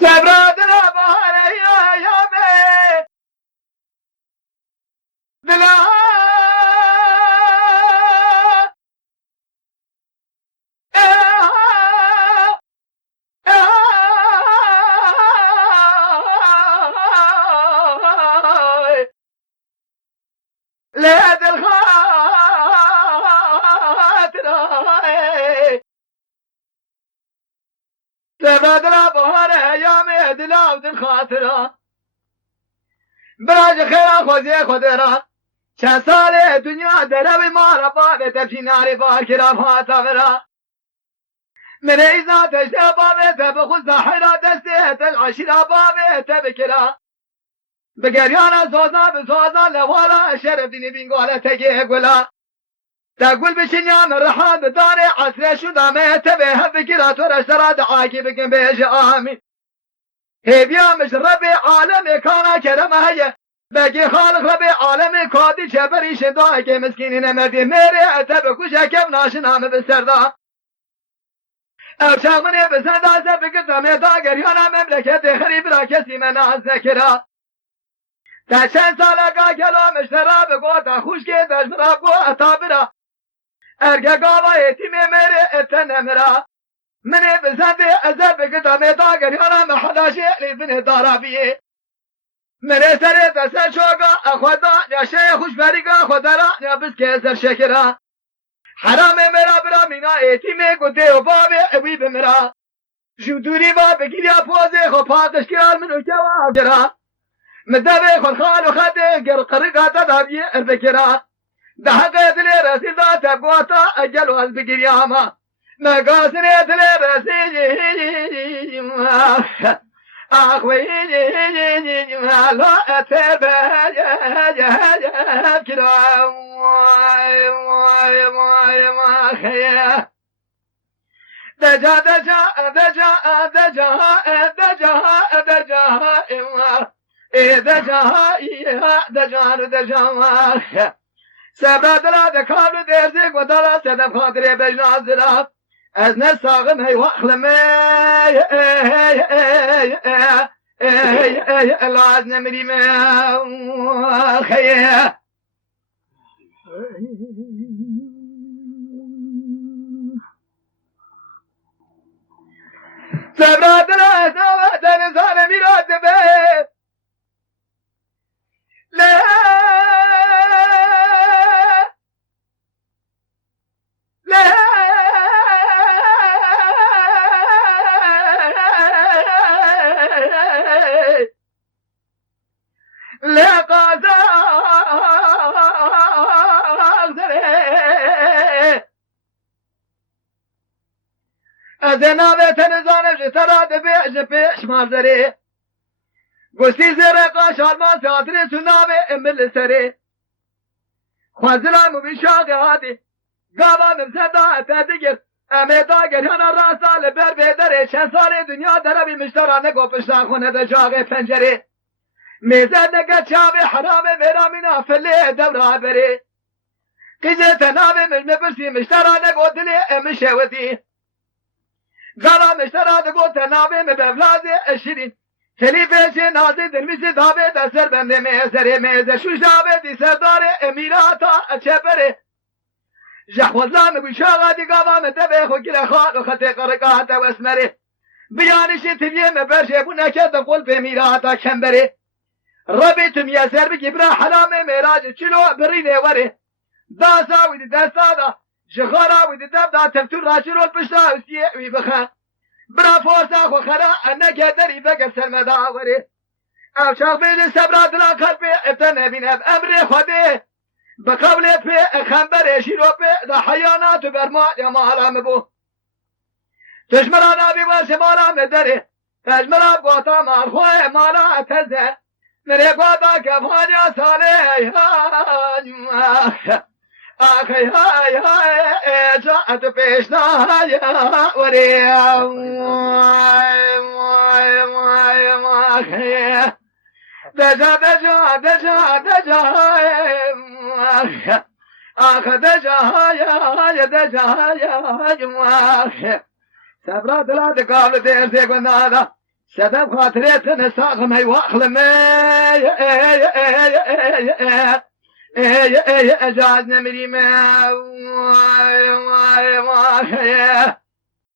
سبراد الأبهار يا بي دلا لاد الخاطر سبراد الأبهار يا بي دلا الخاطر براج خیرا خوزی خودرا چند سال دنیا دروی مارا بابه تفشی ناری باکرا فاتا برا من ایزا تشتا بابه تب خود زحیرا دسته تلعشیرا بابه تب کرا بگریانا سوزا بسوزا لوالا شرف دینی بینگوالا تگه گولا تقول بشنيان الرحاب داري عسر شو ما تبه بكرا ترى سراد عاقب كم بيج آمين هبيا مش ربي عالمي كان كرم هيا بقي خالق ربي عالمي كادي شبري شداك مسكينين مردي ميري اتبكو شكم ناشنام بسردا او شامني بسردا سبقت ميتا قريانا مملكة خريب را كسي من ذكرا تشن سالكا كلا مشترا بقوتا خوشكي تشمرا قوتا برا ارگا قاوا ایتیمی میری اتنمرا منی بزنده ازر بگتا میتا گریانا محداشی لیبنی دارابیه منی سری تسر شوگا اخودا نشه خوش بریگا خودرا نبسکه سر شکرا حرام میرا برا مینا ایتیمی گده و بابی اوی بمرا جودوری با بگیریا پوزی خو پاتش کرال منو جواب جرا مدبی خود خال و خده گر قرقاتا دابیه اربکرا ده حقیت لی رسیل ذات قوتا اجل از بگیریاما مقاسنیت لی رسیل اخوی لا اتب کرام دجا دجا دجا دجا دجا دجا دجا دجا سبادلا دكابل ديرزيك ودلا سدف خاطري بجنازلا از نساغم هي واخلمي الله از نمري ما خيه سبادلا سبادلا نزال ميراد به لا زنابه تنزانم جتراد بیش پیش مازره گستی زره قاشال ما ساتره سنابه امل سره خوازلام بیشاق هادی گاوا ممسدا تدگیر امیدا گریانا راسال بر بیدره چند سال دنیا دربی مشترانه گوپشتا خونه دا جاغ پنجره میزد نگه چاوی حرام میرامینا فلی دورا بره قیزه تناوی مجمع برسی مشترانه گو دلی امشوزی گاوا مشترانه گو تناوی مبفلازی اشیرین سلی پیشی نازی درمیسی داوی دستر بنده میزره میزه شوش داوی دی سردار امیراتا اچه بره جخوزلام بشاغا دی گاوا متبه خو گره خواد و خطه قرقات و اسمره بیانشی تبیه مبرشه بو نکد قول به امیراتا کم بره ربی تمیه سر بگی برا حرام میراج چلو برینه وره داسا ویدی دستا دا جخارا ویدی دب دا تفتور را چلو پشتا وسیه وی بخا برا فورسا خو خرا انکه دری بگه سرمدا وره او شاق بیده سبرات را قلبی ابتن بینب امر خوده بقولت به خنبر شیرو به دا حیانات برما یا مالام بو تشمرا نبی باشه مالا مدره تشمرا قوتا مالخواه مالا تزه میره قوتا کفانیا ساله آخی های های جاعت پیشنا های وری دجا دجا دجا دجا آخ دجا های دجا های سبرا دلا دکابل دیر سے گندادا سبب خاطرت نساقم هي واخلم اجاز نمري ما